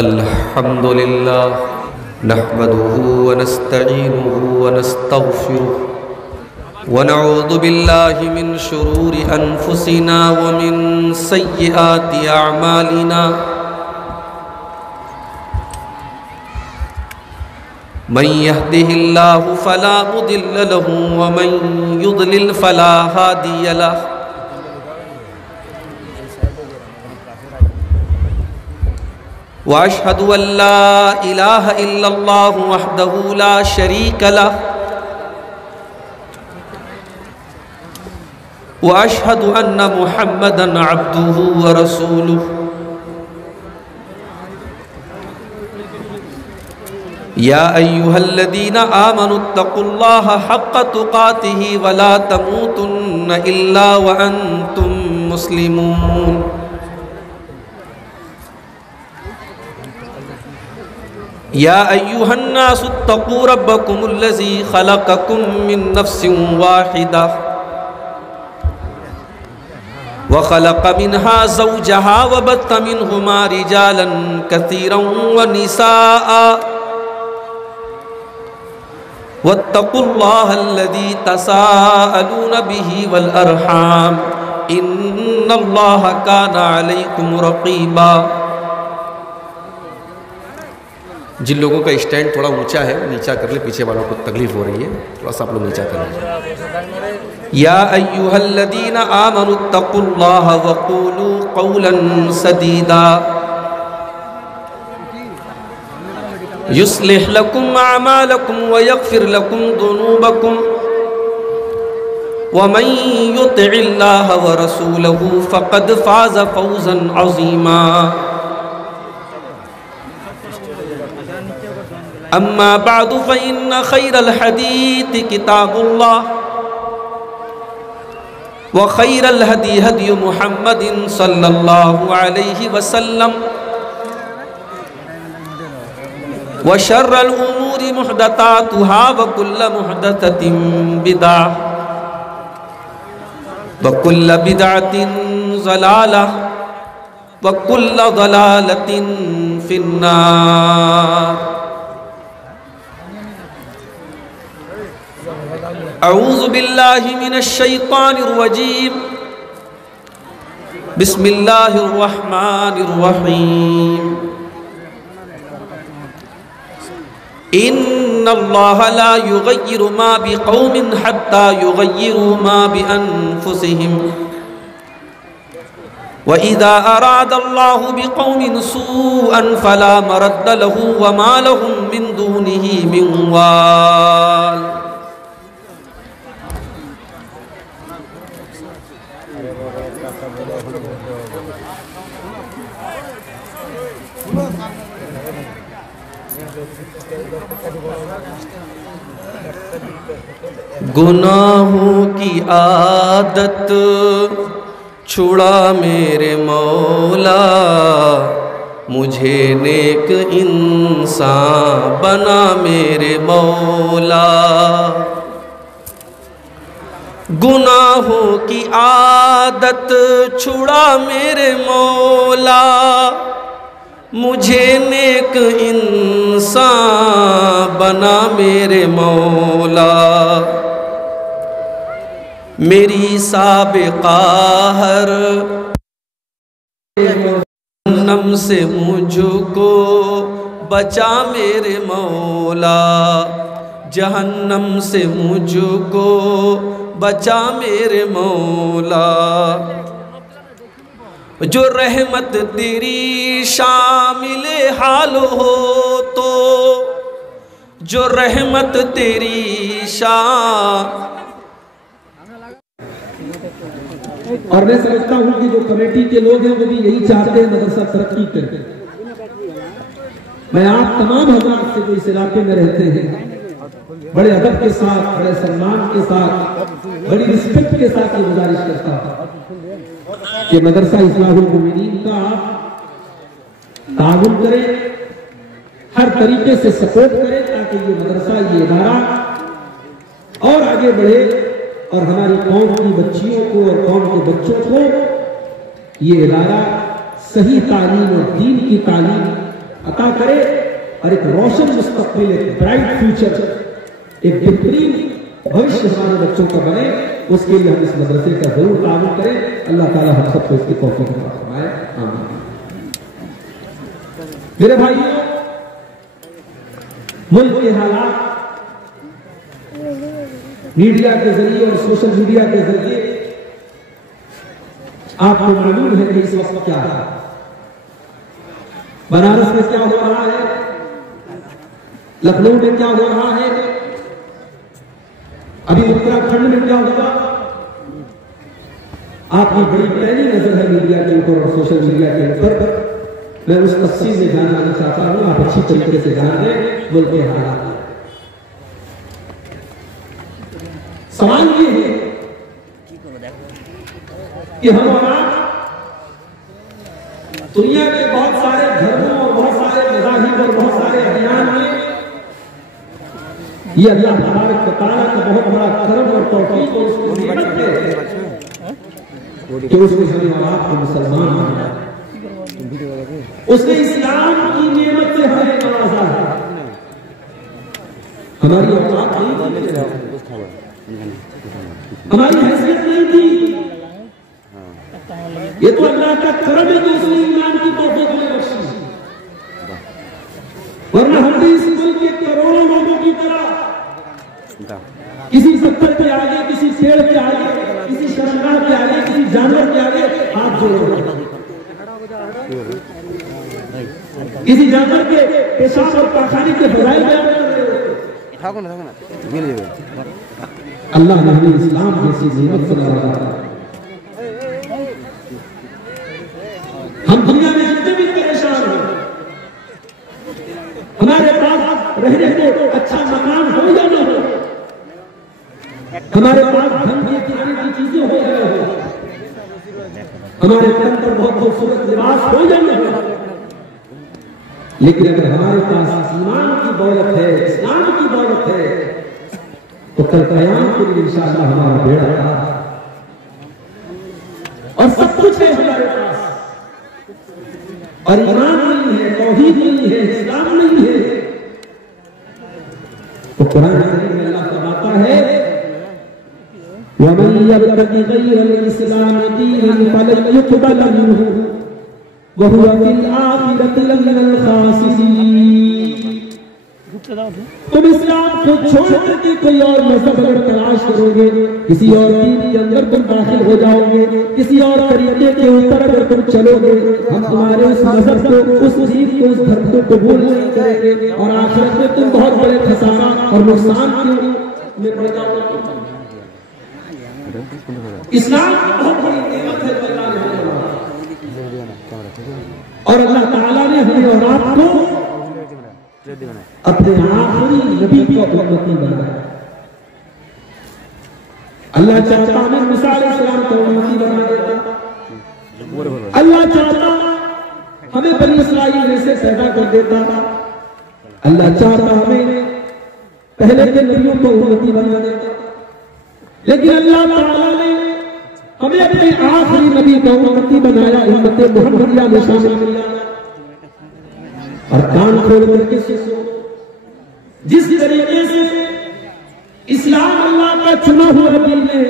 अल्हम्दुलिल्लाह नहमदुहु व नस्तईनुहु व नस्तगफिरुहु व नऊज़ु बिल्लाहि मिन शुरूरि अनफुसिना व मिन सय्यिआति अअमालिना मन यहदिहिल्लाहु फला मुदिल्ल लहु व मन युद्लिल फला हादिय लहु व अशहदु अल्ला इलाहा इल्लल्लाहु वहदहु ला शरीक लहु व अशहदु अन्ना मुहम्मदन अब्दुहु व रसूलुहु या अय्युहल्लज़ीना आमनुत्तक़ुल्लाहा हक़्क़ तुक़ातिही व ला तमूतुन्न इल्ला व अंतुम मुस्लिमून। या अय्युहन्नासुत्तक़ू रब्बकुमुल्लज़ी ख़लक़कुम मिन नफ़्सिन वाहिदा व ख़लक़ मिन्हा ज़ौजहा व बत्थ मिन्हुमा रिजालन कसीरन व निसाअ वत्तक़ुल्लाहल्लज़ी तसाअलून बिही वल अरहाम इन्नल्लाहा काना अलैकुम रक़ीबा। जिन लोगों का स्टैंड थोड़ा ऊंचा है नीचा कर ले, पीछे वालों को तकलीफ हो रही है, थोड़ा सा आप लोग नीचा कर लीजिए। या अय्युहल्लज़ीना आमनुत्तक़ुल्लाहा व क़ूलू क़ौलन सदीदा युस्लिह लकुम अअमालकुम व यग़फ़िर लकुम ज़ुनूबकुम व मन युतिइल्लाह व रसूलहु फ़क़द फ़ाज़ फ़ौज़न अज़ीमा। अम्मा बअदु फ़इन्न ख़ैरल हदीथि किताबुल्लाह व ख़ैरल हदी हदी मुहम्मदिन सल्लल्लाहु अलैहि वसल्लम व शर्रल उमूरि मुहदसातुहा व कुल्ल मुहदसतिन बिदअह व कुल्ल बिदअतिन ज़लालह व कुल्ल ज़लालतिन फिन्नार। अऊज़ु बिल्लाहि मिनश शैतानिर रजीम बिस्मिल्लाहिर रहमानिर रहीम। इन्नल्लाहा ला युग़य्यिरु मा बिक़ौमिन हत्ता युग़य्यिरू मा बिअन्फुसिहिम व इज़ा अरादल्लाहु बिक़ौमिन सूअन फला मरद्द लहु व मा लहुम मिन दूनिही मिन वाल। गुनाहों की आदत छुड़ा मेरे मौला, मुझे नेक इंसान बना मेरे मौला। गुनाहों की आदत छुड़ा मेरे मौला, मुझे नेक इंसान बना मेरे मौला। मेरी साबिक़ा हर जहन्नम से मुझको बचा मेरे मौला, जहन्नम से मुझको बचा मेरे मौला। जो रहमत तेरी शामिल हाल हो तो, जो रहमत तेरी और मैं समझता हूँ कि जो कमेटी के लोग हैं वो भी यही चाहते हैं मदरसा तरक्की करे। मैं आप तमाम हज़रात से जो इस इलाके में रहते हैं बड़े अदब के साथ, बड़े सम्मान के साथ, बड़ी रिस्पेक्ट के साथ ये गुजारिश करता हूँ कि मदरसा इस्लाहुल मुमिनीन का ताउन करें, हर तरीके से सपोर्ट करें ताकि ये मदरसा, ये इदारा और आगे बढ़े और हमारी कौम की बच्चियों को और कौम के बच्चों को ये इदारा सही तालीम और दीन की तालीम अता करे और एक रोशन मुस्तकबिल, एक ब्राइट फ्यूचर, एक बेहतरीन भविष्य हमारे बच्चों का बने, उसके लिए हम इस मदरसे का जरूर ताउन करें। अल्लाह ताला हम सबको इसकी तौफीक अता फरमाए, आमीन। मेरे भाइयों, मुल्क के हालात मीडिया के जरिए और सोशल मीडिया के जरिए आपको मालूम है कि इस वक्त क्या है। बनारस में क्या हो रहा है, लखनऊ में क्या हो रहा है, अभी उत्तराखंड में क्या होगा, आपकी बड़ी पैनी नजर है मीडिया के ऊपर और सोशल मीडिया के ऊपर। मैं उस तफसील में जानना चाहता हूं, आप अच्छी तरीके से जान लें मुल्क के हालात। सवाल ये है कि हम और आप दुनिया के बहुत सारे धर्मों और बहुत सारे मज़ाहिब और बहुत सारे अभियान में ये अल्लाह तबारक व तआला का बहुत बड़ा करम और तौफीक और उसकी नेमत है कि उसने हमें और आपको मुसलमान बनाया। उसने इस्लाम की नेमत से हमें नवाजा है। हमारी औकात नहीं थी, हमारी हैसियत नहीं थी, ये तो अल्लाह का करम है कि उसने ईमान की तौफीक हमें बख्शी। वरना हम भी इस मुल्क के करोड़ों लोगों की तरह किसी पत्थर के आगे, किसी पेड़ के आगे, किसी शर्मगाह के आगे, किसी जानवर के आगे हाथ जोड़े, किसी जानवर के पेशाब और पाखाने के फजाइल बयान कर रहे होते। अल्लाह ने हमें इस्लाम जैसी नेमत से नवाजा। हम दुनिया में जितने भी परेशान हैं, हमारे पास रहने को अच्छा मकान हो या न हो, हमारे पास धन की खाने की चीजें हो या न हो, हमारे तन पर बहुत खूबसूरत लिबास हो या न हो, लेकिन अगर हमारे पास ईमान की दौलत है, इस्लाम की दौलत है, तो कल क़यामत के दिन इंशाअल्लाह हमारा बेड़ा पार। और सब कुछ है हमारे पास, और ईमान नहीं है, तौहीद नहीं है, इस्लाम नहीं है, तो कुरान में अल्लाह फरमाता है वमन यब्तगी गैरल इस्लाम दीनन फलन युक़बल मिन्हु व हुवा फिल आखिरति लमिनल खासिरीन। तुम इस्लाम को छोड़ के कोई और मजहब अगर तलाश करोगे, किसी और दीन के अंदर तुम दाखिल हो जाओगे, किसी और तरीके के ऊपर अगर तुम चलोगे, हम तुम्हारे उस मजहब को, उस दीन को, उस धर्म को कबूल नहीं करेंगे और आखिरत में तुम बहुत बड़े खसारा और नुकसान में पड़ जाओगे। इस्लाम बहुत बड़ी नेमत है अल्लाह ने, और अल्लाह ताला ने हमें और आपको अपने आखिरी नबी को उम्मती बनाया। अल्लाह चाहता हमें मूसा अलैहिस्सलाम को उम्मती बना देता, अल्लाह चाहता हमें बनी इस्राईल में से पैदा कर देता, अल्लाह चाहता हमें पहले के नबियों को उम्मती बना देता, लेकिन अल्लाह ताला ने हमें अपने आखिरी नबी को उम्मती बनाया, उम्मत मुहम्मदिया में शामिल किया। और कान खोल करके सुनो, जिस तरीके से इस्लाम अल्लाह का चुना हुआ दीन है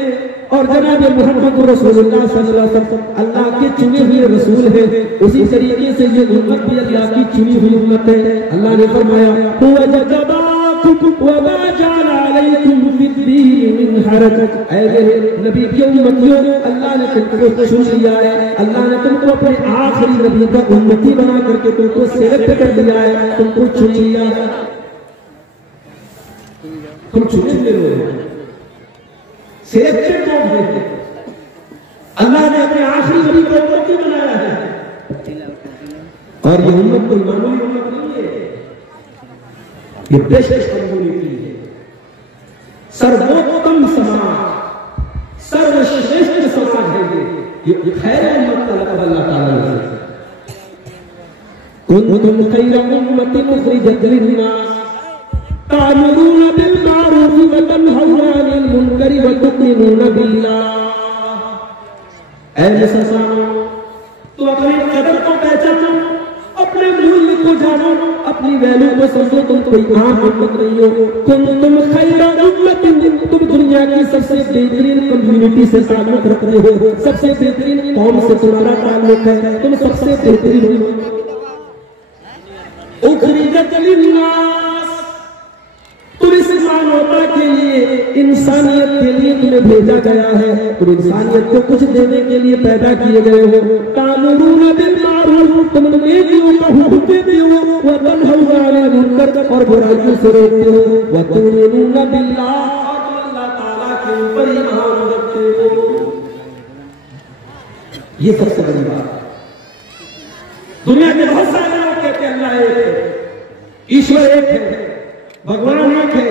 और जनाब मुहम्मद रसूलुल्लाह सल्लल्लाहु अलैहि वसल्लम अल्लाह के चुने हुए रसूल है, उसी तरीके से ये उम्मत भी अल्लाह की चुनी हुई उम्मत है। अल्लाह ने फरमाया हुवा जबाकुम व मा जअल अलैकुम फिद्दीन मिन हरज। ऐ नबी की उम्मतियों, अल्लाह ने तुमको चुन लिया है, अल्लाह ने तुमको अपने आखिरी नबी का उम्मती बना करके तुमको सिलेक्ट कर दिया है, तुमको चुन लिया है। तुम चुने हुए लोग, सिलेक्टेड लोग हैं। अल्लाह ने अपने आखिरी नबी को उम्मती बनाया है, और ये उम्मत कोई मामूली उम्मत नहीं है, ये बेस्ट कम्युनिटी है, सर्वोत्तम समाज, सर्वश्रेष्ठ समाज है। ये खैर उम्मत का लक़ब अल्लाह ताला ने कुंतुम खैरा उम्मतिन उखरिजत लिन्नास तामुरूना बिल मारूफ व तनहौना अनिल मुनकरी व तु'मिनूना बिल्लाह। ऐ मुसलमानों, तो अपने कदर को पहचानो, अपने मूल्य को जानो, अपनी वैल्यू को समझो, तुम कोई आम उम्मत नहीं हो। तुम खैरा उम्मतिन, तुम दुनिया की सबसे बेहतरीन कम्युनिटी से ताल्लुक रखते हो, सबसे बेहतरीन कौम से तुम्हारा ताल्लुक है, तुम सबसे बेहतरीन उखरिजत लिन्नास, तुम इस मानवता के लिए, इंसानियत के लिए तुम्हें भेजा गया है, तुम इंसानियत को कुछ देने के लिए पैदा किए गए हो। तामुरूना बिल मारूफ, तुम नेकियों का हुक्म देते हो, व तनहौना अनिल मुनकर, और बुराइयों से रोकते हो, व तुमिनूना बिल्लाह, और अल्लाह ताला के ऊपर ईमान रखते हो। ये सबसे बड़ी बात है। दुनिया के बहुत सारे लोग कहते हैं अल्लाह एक है, ईश्वर एक है, भगवान एक है,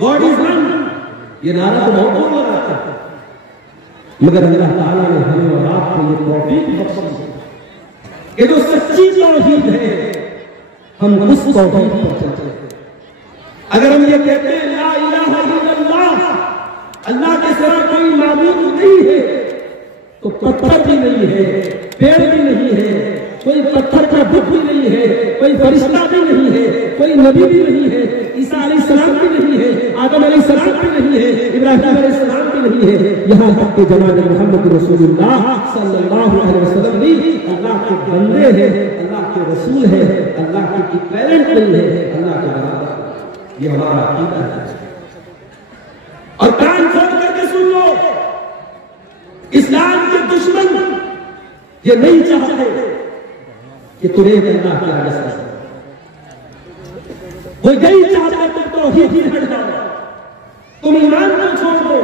गॉड इज वन। ये नारा तो बहुत लोग लगाते हैं, मगर अल्लाह ताला ने हमें और आपको ये तौफीक बख्शी कि जो सच्ची तौहीद है, हम उस तौहीद पर चलते हैं। अगर हम ये कहते हैं ला इलाहा इल्लल्लाह, अल्लाह के सिवा कोई माबूद नहीं है, तो पत्थर भी नहीं है, पेड़ भी नहीं है, कोई पत्थर का बुत भी नहीं है, कोई फरिश्ता भी नहीं है, कोई नबी भी नहीं है, ईसा अलैहिस्सलाम भी नहीं है, आदम अलैहिस्सलाम भी नहीं है, इब्राहिम अलैहिस्सलाम भी नहीं है, यहाँ तक कि जनाब मोहम्मद रसूलुल्लाह सल्लल्लाहु अलैहि वसल्लम भी अल्लाह के बंदे हैं, अल्लाह के रसूल है, अल्लाह के इक्विवेलेंट नहीं है, अल्लाह के बराबर। ये हमारा अकीदा है। और कान खोल करके सुन लो, इस्लाम के दुश्मन ये नहीं चाहते कि तुम्हें अल्लाह के आगे से, वो यही चाहता तुम तौहीद ही हट जाओ, तुम ईमान को छोड़ दो,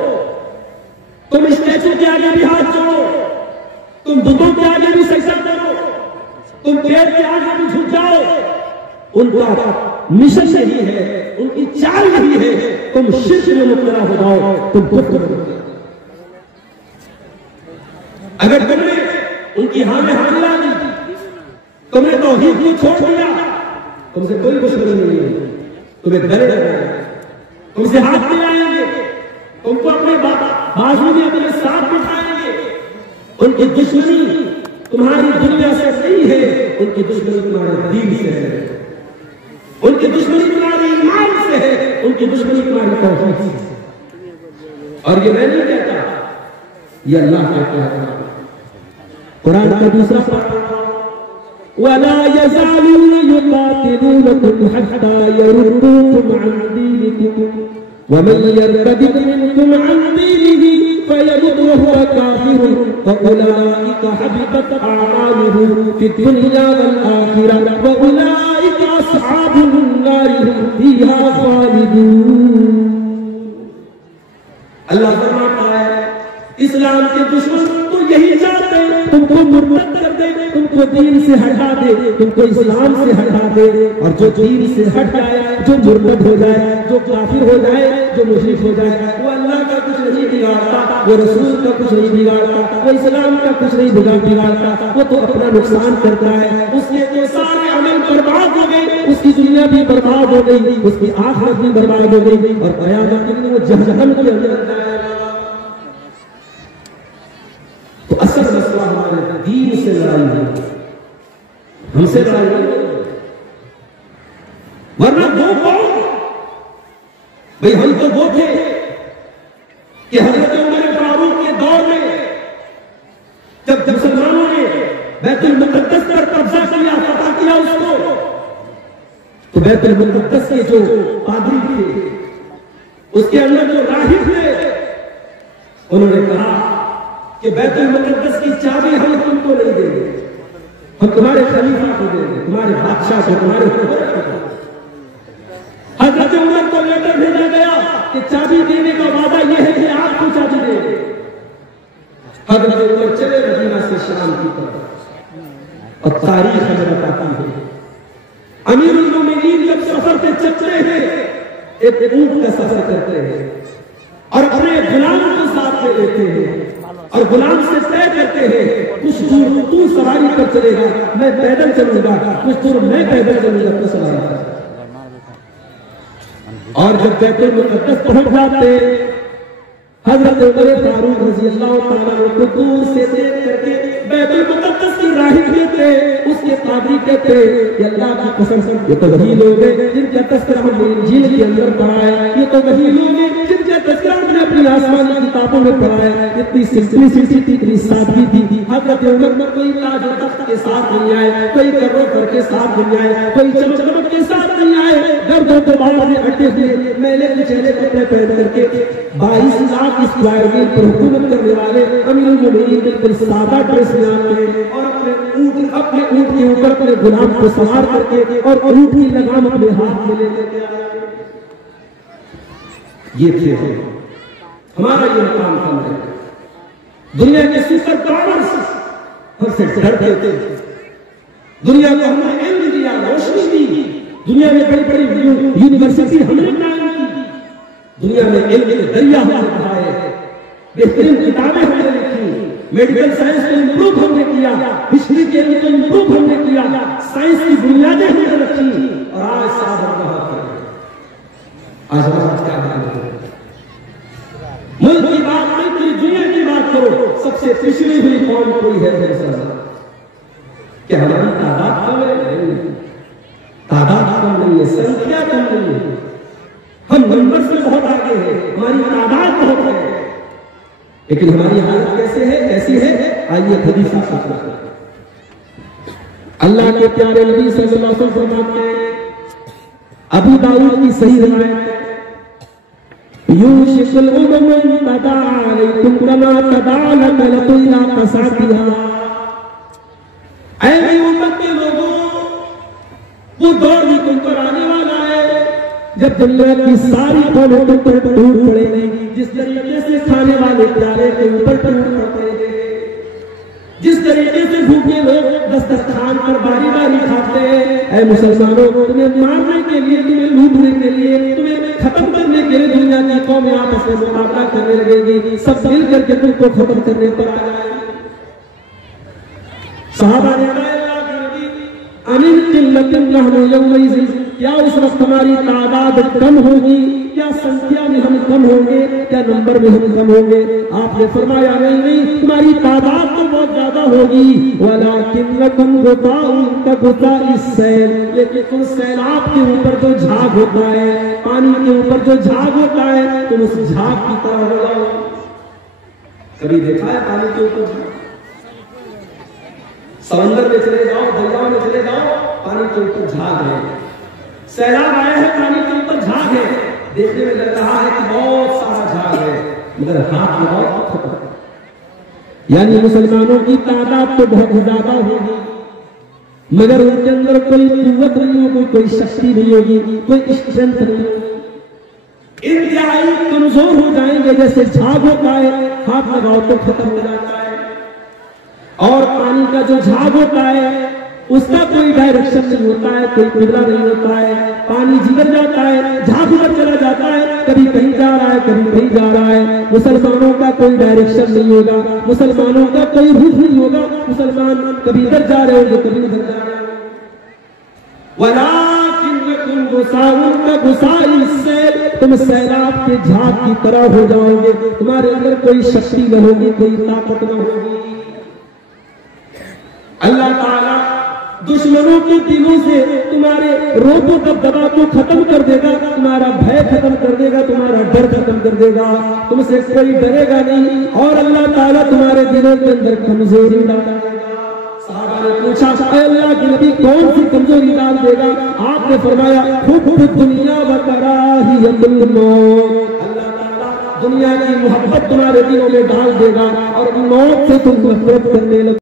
तुम स्टैचू के आगे भी हाथ जोड़ो, तुम बुतों के आगे भी सजदा करो, तुम पेड़ के आगे भी झुक जाओ। उनका मिशन यही है, उनकी चाल यही है, तुम शिर्क में मुब्तला हो जाओ, तुम कुफ्र में। अगर तुमने उनकी हाँ में हाँ मिला दी, तुमने तौहीद को छोड़ दिया, तुमसे कोई दुश्मनी नहीं है, तुम्हें गले लगाएंगे, तुमसे हाथ मिलाएंगे, तुमको अपने बाजू में अपने साथ बिठाएंगे। उनकी दुश्मनी तुम्हारी दुनिया से नहीं है, उनकी दुश्मनी तुम्हारे दीन से है, उनकी दुश्मनी तुम्हारे ईमान से है, उनकी दुश्मनी तुम्हारी तौहीद से है। और ये मैं नहीं कहता, ये अल्लाह कहता है। कुरान का दूसरा पारा, वला यज़ालून युक़ातिलूनकुम हत्ता यरुद्दूकुम अन दीनिकुम वमन यर्तदिद मिनकुम अन दीनिही फयमुत वहुव काफिरुन फउलाइका हबितत अअमालुहुम फिद्दुनिया वल आखिरह वउलाइका अस्हाबुन नारि हुम फीहा खालिदून। अल्लाह फरमाता है इस्लाम के दुश्मन तो यही चाहते हैं, तुमको मुर्तद कर दे, तुमको दीन से हटा दे, तुमको इस्लाम से हटा दे। और जो दीन से हट जाए, जो मुर्तद हो जाए, जो काफिर हो जाए, जो मुशरिक हो जाए, वो अल्लाह का कुछ नहीं बिगाड़ता, वो रसूल का कुछ नहीं बिगाड़ता, वो इस्लाम का कुछ नहीं बिगाड़ता, वो तो अपना नुकसान करता है। उसके तो सारे अमल बर्बाद हो गए, उसकी दुनिया भी बर्बाद हो गई, उसकी आखिरत भी बर्बाद हो गई, और क़यामत के दिन वो जहन्नम के अंदर जाएगा। तो असल मसला हमारे दीन से लड़ाई है, हमसे लड़ाई नहीं, वरना वो कौन भाई, हम तो वो थे कि हज़रत उमर फारूक के दौर में जब मुसलमानों ने बैतुल मुक़द्दस पर कब्जा किया, फतह किया उसको, तो बैतुल मुक़द्दस के जो पादरी थे, उसके अंदर जो राहिब थे, उन्होंने कहा कि बैतुल मुक़द्दस की चाबी हम तुमको नहीं देंगे, हम तुम्हारे खलीफा को देंगे, तुम्हारे बादशाह को, तुम्हारे हज़रत उमर को लेटर भेजा गया कि चाबी देने का वादा यह है कि आपको चाबी देंगे। हज़रत उमर चले मदीना से शाम की तरफ, और तारीख हमें बताती है अमीरुल मोमिनीन जब सफर पे चलते हैं, एक ऊंट का सफर करते हैं और अपने गुलाम को साथ में लेते हैं, और गुलाम से तय करते हैं कुछ दूर तू सवारी पर चलेगा, मैं पैदल चलूंगा, कुछ दूर मैं पैदल चलूंगा, तो सवारी पर। और जब बैतुल मुक़द्दस पहुंच जाते, हज़रत उमर फारूक रज़ी अल्लाह तआला अन्हु को दूर से देख करके बैतुल मुक़द्दस की राहिब कहते, उसके पादरी कहते कि अल्लाह की कसम ये तो वही लोग हैं जिनका तज़किरा हमने इंजील के अंदर पढ़ा है, ये तो वही लोग हैं जिनका तज़किरा हमने अपनी आसमानी किताबों में पढ़ा है। इतनी सिंपलिसिटी, इतनी सादगी थी। हज़रत उमर में कोई ताज और तख्त के साथ नहीं आए, कोई करो कर के साथ नहीं आए, कोई चमक के साथ नहीं आए। दर्दों को बाहर में हटे हुए मेले कुचेले कपड़े पहन करके 22 लाख स्क्वायर मील पर हुकूमत करने वाले अमीरुल मोमिनीन बिल्कुल सादा ड्रेस में आते हैं और अपने ऊंट के ऊपर अपने गुलाम को सवार करके और ऊंट की लगाम अपने हाथ में ले लेते आए। ये थे हमारा ये मुकाम था। दुनिया के सुपर पावर्स हमसे डरते थे। दुनिया को हमने इल्म दिया, रोशनी दी। दुनिया में बड़ी बड़ी यूनिवर्सिटी हमने कायम की। दुनिया में इल्म के दरिया हमने बढ़ाए, बेहतरीन किताबें हमने लिखी, मेडिकल साइंस को इम्प्रूव हमने किया, हिस्ट्री के लिए तो इम्प्रूव हमने किया, साइंस की बुनियादें हमने रखी। और आज साहब आज क्या मुल्क की बात नहीं, पूरी दुनिया की बात करो, सबसे पिछड़ी हुई कौन कोई है? क्या हमारी तादाद कम है? तादाद कम नहीं है, संख्या कम नहीं है। हम नंबर से बहुत आगे हैं, हमारी तादाद बहुत है, लेकिन हमारी हालत कैसे है? कैसी है? आइए हदीस सुनिए। अल्लाह के प्यारे नबी सल्लल्लाहु अलैहि वसल्लम फरमाते हैं, अबू दाऊद की सही रिवायत है, यूशिकुल उम्म तदा अलैकुम कमा तदालत लतुइला कसातिहा। ऐ उम्मत के लोगों, वो दौर भी तुम पर आने वाला है जब दुनिया की सारी कौमें तुम पर टूट पड़ेगी। जिस तरीके से खाने वाले प्याले के ऊपर टूट पड़ेंगे, जिस तरीके से भूखे लोग दस्तरखान पर बारी बारी खाते हैं। ऐ मुसलमानों, तुम्हें मारने के लिए, तुम्हें लूटने के लिए, तुम्हें खत्म करने के लिए दुनिया की कौमें आपस में मुकाबला करने लगेगी। सब मिल करके तुमको खत्म करने पर आ जाए। सहाबा ने कहा, अमीन किल्लतिन नहनु यौमइज़, क्या उस वक्त हमारी तादाद कम होगी? क्या संख्या में हम कम होंगे? क्या नंबर में हम कम होंगे? आपने फरमाया नहीं, तुम्हारी तादाद तो बहुत ज्यादा होगी। वलाकिन्नकुम गुताउन कगुताइस सैल, लेकिन उस सैलाब के ऊपर जो झाग होता है, पानी के ऊपर जो झाग होता है, तुम उस झाग की तरह हो जाओ। कभी देखा है पानी के ऊपर झाग? समंदर में चले जाओ, दरियाओं में चले जाओ, पानी के ऊपर झाग है। सैलाब आया है, पानी के ऊपर झाग है, देखने में लग रहा है कि बहुत सारा झाग है, मगर हाथ लगाओ तो खत्म। यानी मुसलमानों की तादाद तो बहुत ज्यादा होगी, मगर उनके अंदर कोई कुव्वत नहीं होगी, कोई शक्ति नहीं होगी, कोई स्ट्रेंथ नहीं होगी। इंतहाई कमजोर हो जाएंगे, जैसे झाग होता है, हाथ लगाओ तो खत्म हो जाता है। और पानी का जो झाग होता है, उसका कोई डायरेक्शन नहीं होता है, कोई किबला नहीं होता है। पानी जिधर जाता है, झाग उधर चला जाता है, कभी कहीं जा रहा है, कभी कहीं जा रहा है। मुसलमानों का कोई डायरेक्शन नहीं होगा, मुसलमानों का कोई रुख नहीं होगा। मुसलमान कभी इधर जा रहे होंगे, कभी इधर जा रहे होंगे। वलाकिन्नकुम गुसाउन कगुसाइस सैल, तुम सैलाब के झाग की तरह हो जाओगे। तुम्हारे अंदर कोई शक्ति न होगी, कोई ताकत न होगी। अल्लाह ताला दुश्मनों के दिलों से तुम्हारे रोब दबदबा को खत्म कर देगा, तुम्हारा भय खत्म कर देगा, तुम्हारा डर खत्म कर देगा, तुमसे कोई डरेगा नहीं। और अल्लाह ताला तुम्हारे दिलों के अंदर कमजोरी डाल देगा। साहबा ने पूछा, अल्लाह के नबी कौन सी कमजोरी डाल देगा? आपने फरमाया, हुब्बुद दुनिया व कराहियतुल मौत। अल्लाह ताला दुनिया की मोहब्बत तुम्हारे दिलों में डाल देगा और मौत से तुम नफरत करने लगोगे।